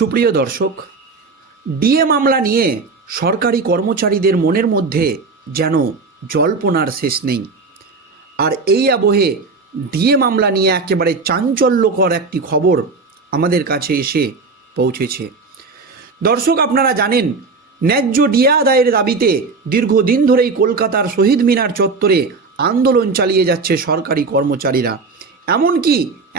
সুপ্রিয় দর্শক, ডিএ মামলা নিয়ে সরকারি কর্মচারীদের মনের মধ্যে যেন জল্পনার শেষ নেই। আর এই আবহে ডিএ মামলা নিয়ে একেবারে চাঞ্চল্যকর একটি খবর আমাদের কাছে এসে পৌঁছেছে। দর্শক, আপনারা জানেন, ন্যায্য ডিয়া আদায়ের দাবিতে দীর্ঘদিন ধরেই কলকাতার শহীদ মিনার চত্বরে আন্দোলন চালিয়ে যাচ্ছে সরকারি কর্মচারীরা। এমনকি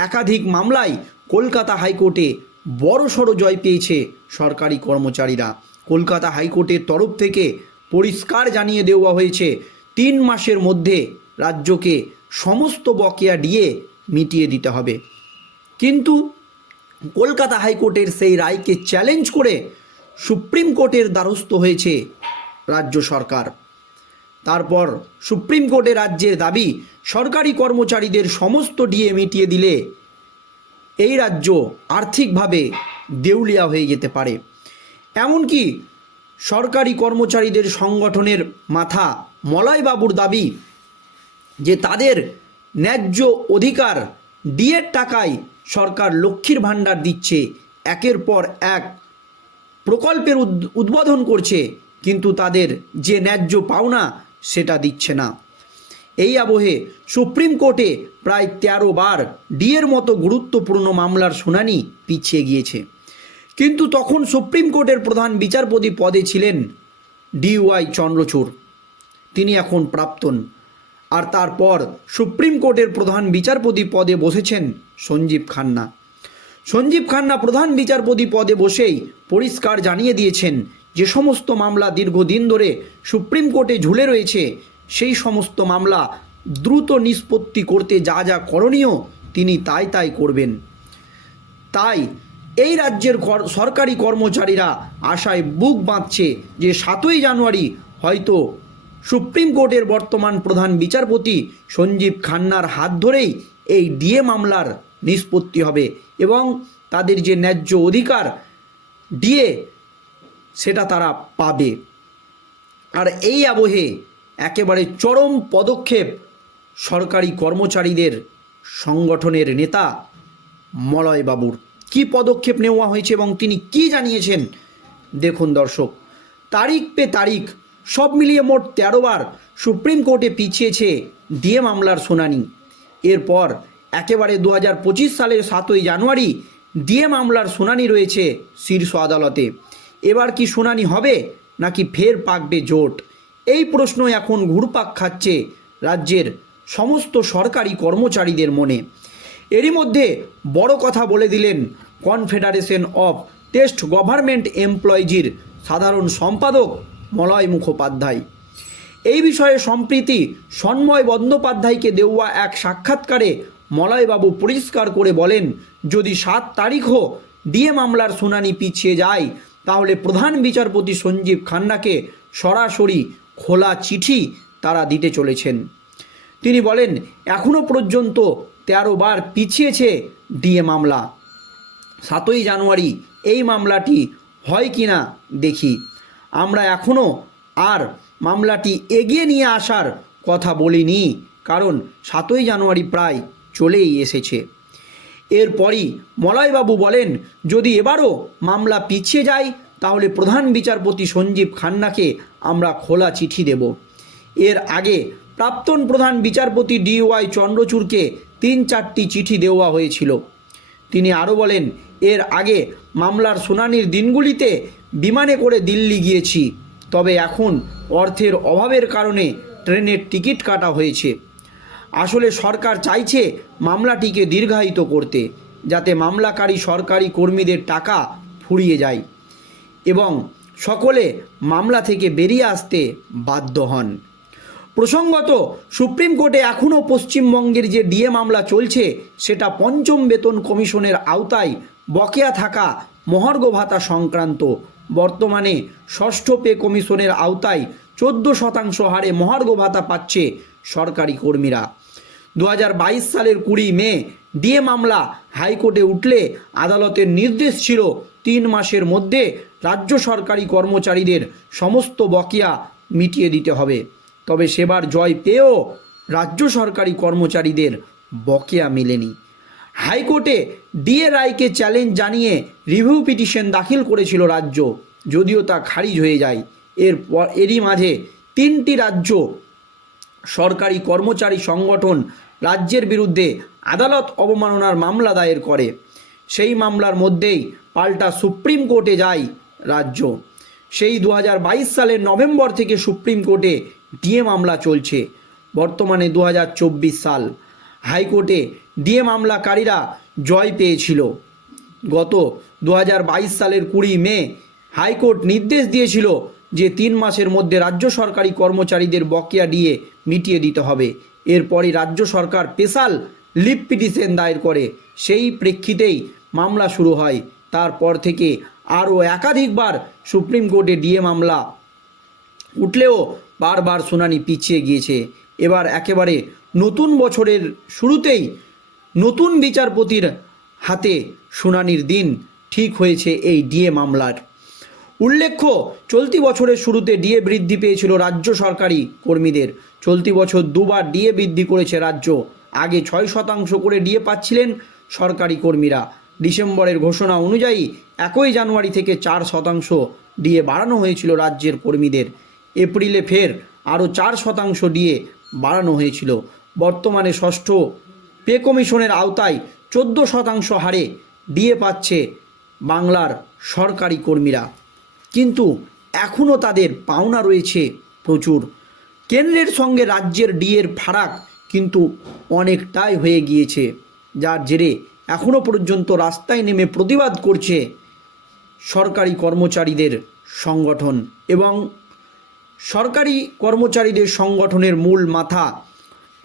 একাধিক মামলায় কলকাতা হাইকোর্টে বড়সড় জয় পেয়েছে সরকারি কর্মচারীরা। কলকাতা হাইকোর্টের তরফ থেকে পরিষ্কার জানিয়ে দেওয়া হয়েছে, তিন মাসের মধ্যে রাজ্যকে সমস্ত বকেয়া ডিএ মিটিয়ে দিতে হবে। কিন্তু কলকাতা হাইকোর্টের সেই রায়কে চ্যালেঞ্জ করে সুপ্রিম কোর্টের দ্বারস্থ হয়েছে রাজ্য সরকার। তারপর সুপ্রিম কোর্টে রাজ্যের দাবি, সরকারি কর্মচারীদের সমস্ত ডিএ মিটিয়ে দিলে এই রাজ্য আর্থিকভাবে দেউলিয়া হয়ে যেতে পারে। এমনকি সরকারি কর্মচারীদের সংগঠনের মাথা মলয়বাবুর দাবি যে তাদের ন্যায্য অধিকার ডিএর টাকায় সরকার লক্ষ্মীর ভাণ্ডার দিচ্ছে, একের পর এক প্রকল্পের উদ- উদ্বোধন করছে, কিন্তু তাদের যে ন্যায্য পাওনা সেটা দিচ্ছে না। এই আবহে সুপ্রিম কোর্টে প্রায় তেরো বার ডিএর মতো গুরুত্বপূর্ণ মামলার শুনানি পিছিয়ে গিয়েছে। কিন্তু তখন সুপ্রিম কোর্টের প্রধান বিচারপতি পদে ছিলেন ডিওয়াই চন্দ্রচূড়। তিনি এখন প্রাক্তন আর তারপর সুপ্রিম কোর্টের প্রধান বিচারপতি পদে বসেছেন সঞ্জীব খান্না। সঞ্জীব খান্না প্রধান বিচারপতি পদে বসেই পরিষ্কার জানিয়ে দিয়েছেন, যে সমস্ত মামলা দীর্ঘদিন ধরে সুপ্রিম কোর্টে ঝুলে রয়েছে সেই সমস্ত মামলা দ্রুত নিষ্পত্তি করতে যা যা করণীয় তিনি তাই তাই করবেন। তাই এই রাজ্যের কর- সরকারি কর্মচারীরা আশায় বুক বাঁধছে যে সাতই জানুয়ারি হয়তো সুপ্রিম কোর্টের বর্তমান প্রধান বিচারপতি সঞ্জীব খান্নার হাত ধরেই এই ডিএ মামলার নিষ্পত্তি হবে এবং তাদের যে ন্যায্য অধিকার ডিএ, সেটা তারা পাবে। আর এই আবহে একেবারে চরম পদক্ষেপ সরকারি কর্মচারীদের সংগঠনের নেতা মলয় বাবুর কি পদক্ষেপ নেওয়া হয়েছে এবং তিনি কি জানিয়েছেন? দেখুন দর্শক, তারিখ পে তারিখ সব মিলিয়ে মোট তেরো বার সুপ্রিম কোর্টে পিছিয়েছে ডিএ মামলার শুনানি। এরপর একেবারে দু হাজার পঁচিশ সালের সাতই জানুয়ারি ডিএ মামলার শুনানি রয়েছে শীর্ষ আদালতে। এবার কি শুনানি হবে নাকি ফের পাকবে জোট? এই প্রশ্ন এখন ঘুরপাক খাচ্ছে রাজ্যের সমস্ত সরকারি কর্মচারীদের মনে। এরই মধ্যে বড় কথা বলে দিলেন কনফেডারেশন অফ টেস্ট গভর্নমেন্ট এমপ্লয়িজির সাধারণ সম্পাদক মলয় মুখোপাধ্যায়। এই বিষয়ে সম্প্রীতি সন্ময় বন্দ্যোপাধ্যায়কে দেওয়া এক সাক্ষাৎকারে মলয়বাবু পরিষ্কার করে বলেন, যদি সাত তারিখও ডিএ মামলার শুনানি পিছিয়ে যায়, তাহলে প্রধান বিচারপতি সঞ্জীব খান্নাকে সরাসরি খোলা চিঠি তারা দিতে চলেছেন। তিনি বলেন এখনও পর্যন্ত তেরো বার পিছিয়েছে ডিএ মামলা। সাতই জানুয়ারি এই মামলাটি হয় কি না দেখি। আমরা এখনও আর মামলাটি এগিয়ে নিয়ে আসার কথা বলিনি, কারণ সাতই জানুয়ারি প্রায় চলেই এসেছে। এরপরই মলয়বাবু বলেন, যদি এবারও মামলা পিছিয়ে যায় তাহলে প্রধান বিচারপতি সঞ্জীব খান্নাকে আমরা খোলা চিঠি দেব। এর আগে প্রাক্তন প্রধান বিচারপতি ডিওয়াই চন্দ্রচূড়কে তিন চারটি চিঠি দেওয়া হয়েছিল। তিনি আরও বলেন, এর আগে মামলার শুনানির দিনগুলিতে বিমানে করে দিল্লি গিয়েছি, তবে এখন অর্থের অভাবের কারণে ট্রেনের টিকিট কাটা হয়েছে। আসলে সরকার চাইছে মামলাটিকে দীর্ঘায়িত করতে, যাতে মামলাকারী সরকারি কর্মীদের টাকা ফুরিয়ে যায়। এবং সকলে মামলা থেকে বেরিয়ে আসতে বাধ্য হন। প্রসঙ্গত, সুপ্রিম কোর্টে এখনও পশ্চিমবঙ্গের যে ডিএ মামলা চলছে, সেটা পঞ্চম বেতন কমিশনের আওতায় বকেয়া থাকা মহার্ঘ ভাতা সংক্রান্ত। বর্তমানে ষষ্ঠ পে কমিশনের আওতায় চোদ্দ শতাংশ হারে মহার্ঘ ভাতা পাচ্ছে সরকারি কর্মীরা। দু হাজার বাইশ সালের কুড়ি মে ডিএ মামলা হাইকোর্টে উঠলে আদালতের নির্দেশ ছিল তিন মাসের মধ্যে রাজ্য সরকারি কর্মচারীদের সমস্ত বকেয়া মিটিয়ে দিতে হবে। তবে সেবার জয় পেয়েও রাজ্য সরকারি কর্মচারীদের বকেয়া মেলেনি। হাইকোর্টে ডিএ রায়কে চ্যালেঞ্জ জানিয়ে রিভিউ পিটিশন দাখিল করেছিল রাজ্য, যদিও তা খারিজ হয়ে যায়। এরপর এরই মাঝে তিনটি রাজ্য সরকারি কর্মচারী সংগঠন রাজ্যের বিরুদ্ধে আদালত অবমাননার মামলা দায়ের করে। সেই মামলার মধ্যেই পাল্টা সুপ্রিম কোর্টে যায় রাজ্য। সেই দু হাজার বাইশ সালের নভেম্বর থেকে সুপ্রিম কোর্টে ডিএ মামলা চলছে। বর্তমানে দু হাজার চব্বিশ সাল হাইকোর্টে ডিএ মামলাকারীরা জয় পেয়েছিল। গত দু হাজার বাইশ সালের কুড়ি মে হাইকোর্ট নির্দেশ দিয়েছিল যে তিন মাসের মধ্যে রাজ্য সরকারি কর্মচারীদের বকেয়া দিয়ে মিটিয়ে দিতে হবে। এরপরই রাজ্য সরকার স্পেশাল লিভ পিটিশন দায়ের করে। সেই প্রেক্ষিতেই মামলা শুরু হয়। তারপর থেকে আরও একাধিকবার সুপ্রিম কোর্টে ডিএ মামলা উঠলেও বারবার শুনানি পিছিয়ে গিয়েছে। এবার একেবারে নতুন বছরের শুরুতেই নতুন বিচারপতির হাতে শুনানির দিন ঠিক হয়েছে এই ডিএ মামলার। উল্লেখ্য, চলতি বছরের শুরুতে ডিএ বৃদ্ধি পেয়েছিল রাজ্য সরকারি কর্মীদের। চলতি বছর দুবার ডিএ বৃদ্ধি করেছে রাজ্য। আগে ছয় শতাংশ করে ডিএ পাচ্ছিলেন সরকারি কর্মীরা। ডিসেম্বরের ঘোষণা অনুযায়ী একই জানুয়ারি থেকে চার শতাংশ ডিএ বাড়ানো হয়েছিল রাজ্যের কর্মীদের। এপ্রিলে ফের আরও চার শতাংশ ডিএ বাড়ানো হয়েছিল। বর্তমানে ষষ্ঠ পে কমিশনের আওতায় চোদ্দ শতাংশ হারে ডিএ পাচ্ছে বাংলার সরকারি কর্মীরা। কিন্তু এখনও তাদের পাওনা রয়েছে প্রচুর। কেন্দ্রের সঙ্গে রাজ্যের ডিএর ফারাক কিন্তু অনেকটাই হয়ে গিয়েছে। যার জেরে এখনও পর্যন্ত রাস্তায় নেমে প্রতিবাদ করছে সরকারি কর্মচারীদের সংগঠন এবং সরকারি কর্মচারীদের সংগঠনের মূল মাথা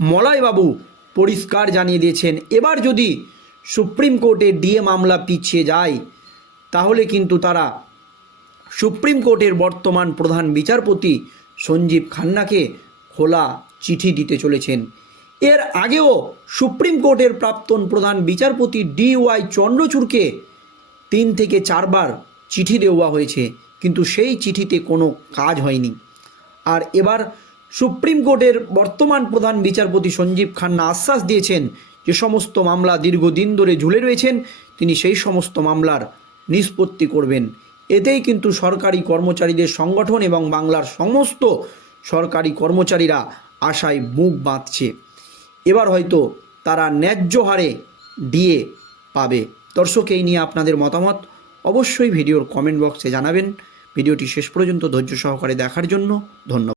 মলয়বাবু পরিষ্কার জানিয়ে দিয়েছেন, এবার যদি সুপ্রিম কোর্টে ডিএ মামলা পিছিয়ে যায়, তাহলে কিন্তু তারা সুপ্রিম কোর্টের বর্তমান প্রধান বিচারপতি সঞ্জীব খান্নাকে খোলা চিঠি দিতে চলেছেন। এর আগেও সুপ্রিম কোর্টের প্রাক্তন প্রধান বিচারপতি ডি ওয়াই চন্দ্রচূড়কে তিন থেকে চারবার চিঠি দেওয়া হয়েছে, কিন্তু সেই চিঠিতে কোনো কাজ হয়নি। আর এবার সুপ্রিম কোর্টের বর্তমান প্রধান বিচারপতি সঞ্জীব খান্না আশ্বাস দিয়েছেন যে সমস্ত মামলা দীর্ঘদিন ধরে ঝুলে রয়েছেন, তিনি সেই সমস্ত মামলার নিষ্পত্তি করবেন। এতেই কিন্তু সরকারি কর্মচারীদের সংগঠন এবং বাংলার সমস্ত সরকারি কর্মচারীরা আশায় বুক বাঁধছে। এবার হয়তো তারা ন্যায্য হারে ডিএ পাবে। দর্শক এই নিয়ে আপনাদের মতামত অবশ্যই ভিডিওর কমেন্ট বক্সে জানাবেন। ভিডিওটি শেষ পর্যন্ত ধৈর্য সহকারে দেখার জন্য ধন্যবাদ।